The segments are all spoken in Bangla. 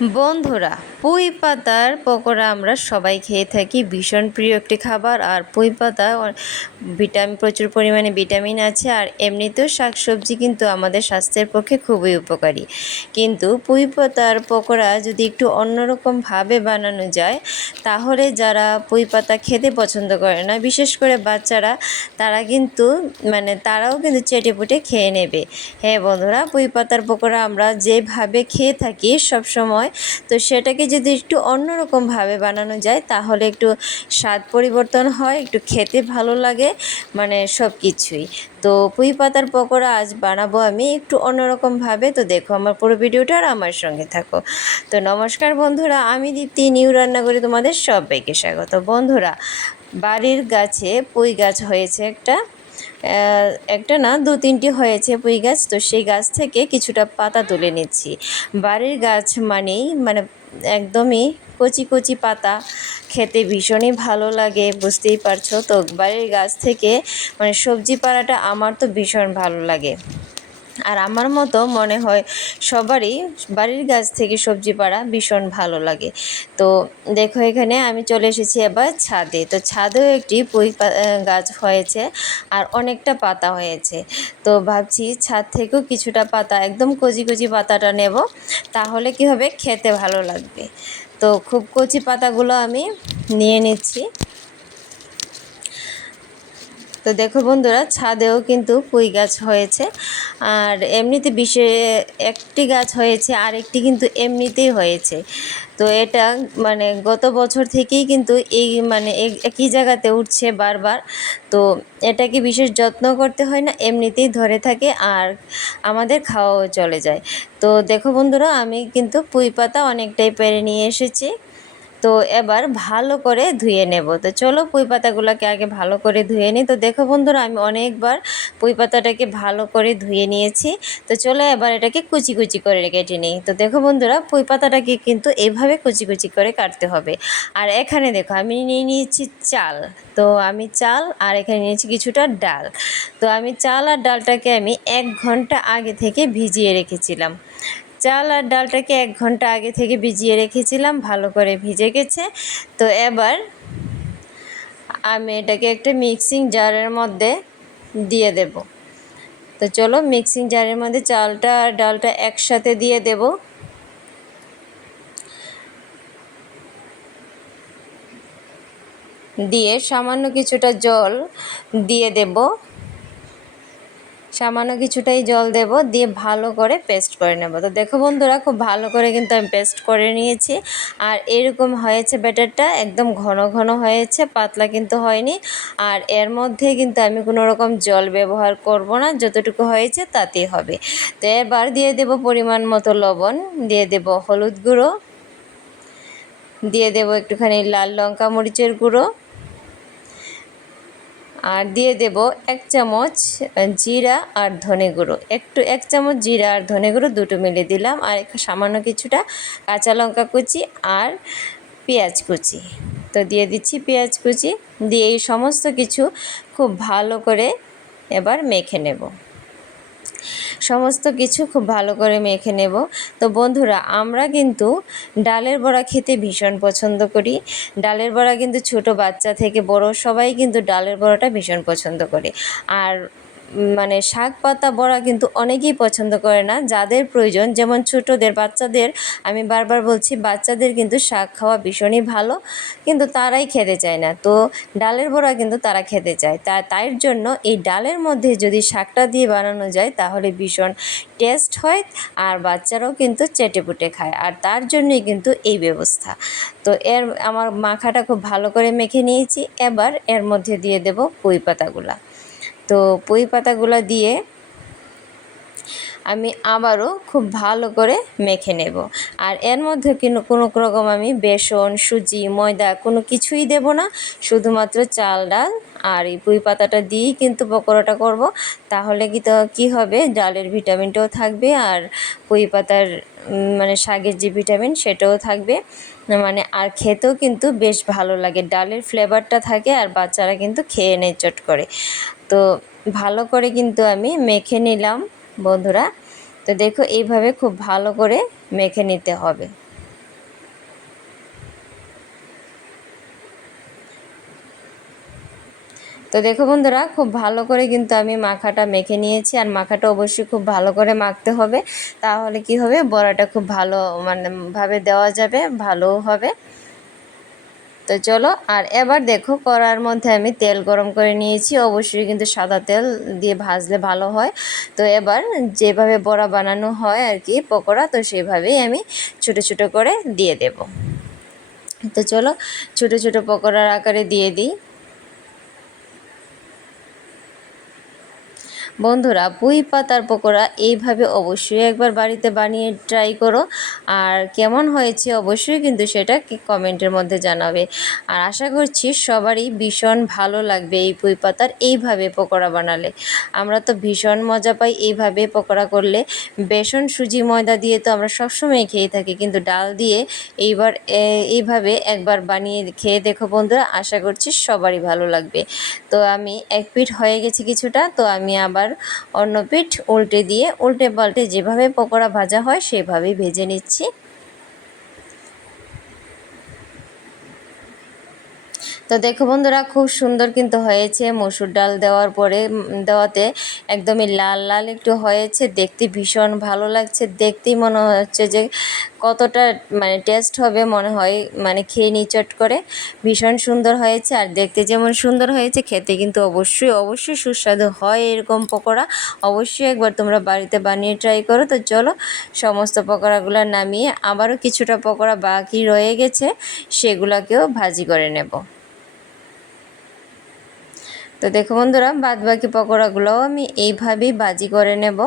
বন্ধুরা, পুঁই পাতার পকোড়া আমরা সবাই খেয়ে থাকি। ভীষণ প্রিয় একটি খাবার। আর পুঁই পাতা, ভিটামিন, প্রচুর পরিমাণে ভিটামিন আছে। আর এমনিতেও শাকসবজি কিন্তু আমাদের স্বাস্থ্যের পক্ষে খুবই উপকারী। কিন্তু পুঁই পাতার পকোড়া যদি একটু অন্যরকমভাবে বানানো যায়, তাহলে যারা পুঁই পাতা খেতে পছন্দ করে না, বিশেষ করে বাচ্চারা, তারা কিন্তু মানে তারাও কিন্তু চেটে পুটে খেয়ে নেবে। হ্যাঁ বন্ধুরা, পুঁই পাতার পকোড়া আমরা যেভাবে খেয়ে থাকি সব সময় তো সেটাকে যদি একটু অন্যরকমভাবে বানানো যায়, তাহলে একটু স্বাদ পরিবর্তন হয়, একটু খেতে ভালো লাগে মানে সব কিছুই। তো পুঁই পাতার পকোড়া আজ বানাবো আমি একটু অন্যরকমভাবে। তো দেখো আমার পুরো ভিডিওটা আর আমার সঙ্গে থাকো। তো নমস্কার বন্ধুরা, আমি দীপ্তি, নিউ রান্না করি তোমাদের সবাইকে স্বাগত। বন্ধুরা, বাড়ির গাছে পুঁই গাছ হয়েছে একটা। একটা না দু তিনটি হয়েছে পুঁই গাছ, তো সেই গাছ থেকে কিছুটা পাতা তুলে নিচ্ছি। বাড়ির গাছ মানেই মানে একদমই কচি কচি পাতা। খেতে ভীষণই ভালো লাগে, বুঝতেই পারছ? তো বাড়ির গাছ থেকে মানে সবজি পাড়াটা আমার তো ভীষণ ভালো লাগে। আর আমার মতো মনে হয় সবারই বাড়ির গাছ থেকে সবজি পাড়া ভীষণ ভালো লাগে। তো দেখো এখানে আমি চলে এসেছি এবার ছাদে। তো ছাদেও একটি পুঁই গাছ হয়েছে আর অনেকটা পাতা হয়েছে। তো ভাবছি ছাদ থেকেও কিছুটা পাতা, একদম কচি কচি পাতাটা নেব, তাহলে কি হবে? খেতে ভালো লাগবে। তো খুব কচি পাতাগুলো আমি নিয়ে নিচ্ছি। তো দেখো বন্ধুরা, ছাদেও কিন্তু পুঁই গাছ হয়েছে। আর এমনিতে বিশে একটি গাছ হয়েছে আর একটি কিন্তু এমনিতেই হয়েছে। তো এটা মানে গত বছর থেকেই কিন্তু এই মানে এক- একই জায়গাতে উঠছে বারবার। তো এটাকে বিশেষ যত্ন করতে হয় না, এমনিতেই ধরে থাকে আর আমাদের খাওয়াও চলে যায়। তো দেখো বন্ধুরা, আমি কিন্তু পুঁই পাতা অনেকটাই পেরে নিয়ে এসেছি। তো এবার ভালো করে ধুয়ে নেব। তো চলো পুঁই পাতাগুলোকে আগে ভালো করে ধুয়ে নিই। তো দেখো বন্ধুরা, আমি অনেকবার পুঁই পাতাটাকে ভালো করে ধুয়ে নিয়েছি। তো চলো এবার এটাকে কুচি কুচি করে কেটে নিই। তো দেখো বন্ধুরা, পুঁই পাতাটাকে কিন্তু এভাবে কুচি কুচি করে কাটতে হবে। আর এখানে দেখো, আমি নিয়ে নিয়েছি চাল। তো আমি চাল আর এখানে নিয়েছি কিছুটা ডাল। তো আমি চাল আর ডালটাকে আমি এক ঘণ্টা আগে থেকে ভিজিয়ে রেখেছিলাম। চাল আর ডালটাকে এক ঘণ্টা আগে থেকে ভিজিয়ে রেখেছিলাম, ভালো করে ভিজে গেছে। তো এবার আমি এটাকে একটা মিক্সিং জারের মধ্যে দিয়ে দেব। তো চলো মিক্সিং জারের মধ্যে চালটা আর ডালটা একসাথে দিয়ে দেব। দিয়ে সামান্য কিছুটা জল দিয়ে দেব। সামান্য কিছুটাই জল দেব, দিয়ে ভালো করে পেস্ট করে নেব। তো দেখো বন্ধুরা, খুব ভালো করে কিন্তু আমি পেস্ট করে নিয়েছি। আর এরকম হয়েছে ব্যাটারটা, একদম ঘন ঘন হয়েছে, পাতলা কিন্তু হয়নি। আর এর মধ্যে কিন্তু আমি কোনো রকম জল ব্যবহার করব না, যতটুকু হয়েছে তাতেই হবে। তো এবার দিয়ে দেব পরিমাণ মতো লবণ, দিয়ে দেব হলুদ গুঁড়ো, দিয়ে দেব একটুখানি লাল লঙ্কা মরিচের গুঁড়ো আর দিয়ে দেব এক চামচ জিরা আর ধনে গুঁড়ো। একটু, এক চামচ জিরা আর ধনে গুঁড়ো দুটো মিলে দিলাম। আর সামান্য কিছুটা কাঁচা লঙ্কা কুচি আর পেঁয়াজ কুচি। তো দিয়ে দিচ্ছি পেঁয়াজ কুচি। দিয়ে এই সমস্ত কিছু খুব ভালো করে এবার মেখে নেব। সমস্ত কিছু খুব ভালো করে মেখে নেব। তো বন্ধুরা, আমরা কিন্তু ডালের বড়া খেতে ভীষণ পছন্দ করি। ডালের বড়া কিন্তু ছোট বাচ্চা থেকে বড় সবাই কিন্তু ডালের বড়াটা ভীষণ পছন্দ করে। আর মানে শাক পাতা বড়া কিন্তু অনেকেই পছন্দ করে না, যাদের প্রয়োজন। যেমন ছোটদের, বাচ্চাদের, আমি বারবার বলছি, বাচ্চাদের কিন্তু শাক খাওয়া ভীষণই ভালো, কিন্তু তারাই খেতে চায় না। তো ডালের বড়া কিন্তু তারা খেতে চায়। তা তাই জন্য এই ডালের মধ্যে যদি শাকটা দিয়ে বানানো যায়, তাহলে ভীষণ টেস্ট হয় আর বাচ্চারাও কিন্তু চেটেপুটে খায়। আর তার জন্যই কিন্তু এই ব্যবস্থা। তো এর, আমার মাখাটা খুব ভালো করে মেখে নিয়েছি। এবার এর মধ্যে দিয়ে দেব পুঁই পাতাগুলা। তো পুঁই পাতাগুলো দিয়ে আমি আবারও খুব ভালো করে মেখে নেব। আর এর মধ্যে কিন্তু কোনো রকম আমি বেসন, সুজি, ময়দা কোনো কিছুই দেব না। শুধুমাত্র চাল, ডাল আর এই পুঁই পাতাটা দিয়েই কিন্তু পকোড়াটা করব। তাহলে কি তো, কী হবে? ডালের ভিটামিনটাও থাকবে আর পুঁই পাতার মানে শাকের যে ভিটামিন সেটাও থাকবে। মানে আর খেতেও কিন্তু বেশ ভালো লাগে। ডালের ফ্লেভারটা থাকে আর বাচ্চারা কিন্তু খেয়ে নেয় চট করে। তো ভালো করে কিন্তু আমি মেখে নিলাম, বন্ধুরা। তো দেখো, এইভাবে খুব ভালো করে মেখে নিতে হবে। তো দেখো, বন্ধুরা, খুব ভালো করে কিন্তু আমি মাখাটা মেখে নিয়েছি। আর মাখাটা অবশ্যই খুব ভালো করে মাখতে হবে। তাহলে কি হবে? বড়াটা খুব ভালো মানে ভাবে দেওয়া যাবে, ভালোও হবে। তো চলো, আর এবার দেখো কড়ার মধ্যে আমি তেল গরম করে নিয়েছি। অবশ্যই কিন্তু সাদা তেল দিয়ে ভাজলে ভালো হয়। তো এবার যেভাবে বড়া বানানো হয় আর কি, পকোড়া, তো সেভাবেই আমি ছোটো ছোটো করে দিয়ে দেব। তো চলো, ছোটো ছোটো পকোড়ার আকারে দিয়ে দিই। বন্ধুরা, পুঁই পাতার পকোড়া এইভাবে অবশ্যই একবার বাড়িতে বানিয়ে ট্রাই করো। আর কেমন হয়েছে অবশ্যই কিন্তু সেটা কমেন্টের মধ্যে জানাবে। আর আশা করছি সবারই ভীষণ ভালো লাগবে এই পুঁই পাতার এইভাবে পকোড়া বানালে। আমরা তো ভীষণ মজা পাই এইভাবে পকোড়া করলে। বেসন, সুজি, ময়দা দিয়ে তো আমরা সবসময় খেয়ে থাকি, কিন্তু ডাল দিয়ে এইবার এইভাবে একবার বানিয়ে খেয়ে দেখো বন্ধুরা, আশা করছি সবারই ভালো লাগবে। তো আমি এক পিঠ হয়ে গেছি কিছুটা, তো আমি আবার আবার অন্য পিঠ উল্টে দিয়ে উল্টে পাল্টে যেভাবে পকোড়া ভাজা হয় সেভাবেই ভেজে নিচ্ছি। তো দেখো বন্ধুরা, খুব সুন্দর কিন্তু হয়েছে। মসুর ডাল দেওয়ার পরে দেওয়াতে একদমই লাল লাল একটু হয়েছে। দেখতে ভীষণ ভালো লাগছে। দেখতেই মনে হচ্ছে যে কতটা মানে টেস্ট হবে মনে হয়। মানে খেয়ে নিই চট করে। ভীষণ সুন্দর হয়েছে। আর দেখতে যেমন সুন্দর হয়েছে, খেতে কিন্তু অবশ্যই অবশ্যই সুস্বাদু হয় এরকম পকোড়া। অবশ্যই একবার তোমরা বাড়িতে বানিয়ে ট্রাই করো। তো চলো, সমস্ত পকোড়াগুলো নামিয়ে আবারও কিছুটা পকোড়া বাকি রয়ে গেছে, সেগুলোকেও ভাজি করে নেব। তো দেখো বন্ধুরা বাদ বাকি পকোড়াগুলোও আমি এইভাবেই বাজি করে নেব।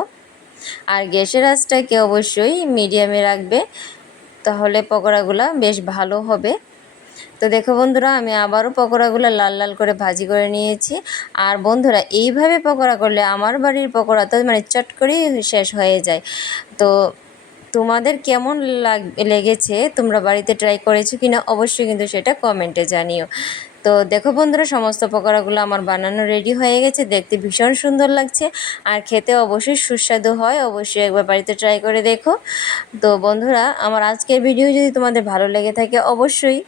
আর গ্যাসের আঁচটাকে অবশ্যই মিডিয়ামে রাখবে, তাহলে পকোড়াগুলো বেশ ভালো হবে। তো দেখো বন্ধুরা, আমি আবারও পকোড়াগুলো লাল লাল করে ভাজি করে নিয়েছি। আর বন্ধুরা, এইভাবে পকোড়া করলে আমার বাড়ির পকোড়া তো মানে চট করেই শেষ হয়ে যায়। তো তোমাদের কেমন লাগ, লেগেছে? তোমরা বাড়িতে ট্রাই করেছ কি না অবশ্যই কিন্তু সেটা কমেন্টে জানিও। তো দেখো বন্ধুরা, সমস্ত পকোড়াগুলো আমার বানানো রেডি হয়ে গেছে। দেখতে ভীষণ সুন্দর লাগছে। আর খেতে অবশ্যই সুস্বাদু হয়, অবশ্যই একবার বাড়িতে ট্রাই করে দেখো। তো বন্ধুরা, আমার আজকের ভিডিও যদি তোমাদের ভালো লেগে থাকে, অবশ্যই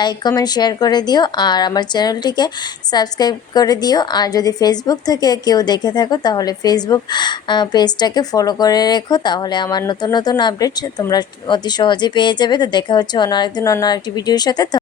লাইক কমেন্ট শেয়ার করে দিও। আর আমার চ্যানেলটিকে সাবস্ক্রাইব করে দিও। আর যদি ফেসবুক থেকে কেউ দেখে থাকো, তাহলে ফেসবুক পেজটাকে ফলো করে রেখো। তাহলে আমার নতুন নতুন আপডেট তোমরা অতি সহজেই পেয়ে যাবে। তো দেখা হচ্ছে অন্য একদিন অন্য একটি ভিডিওর সাথে।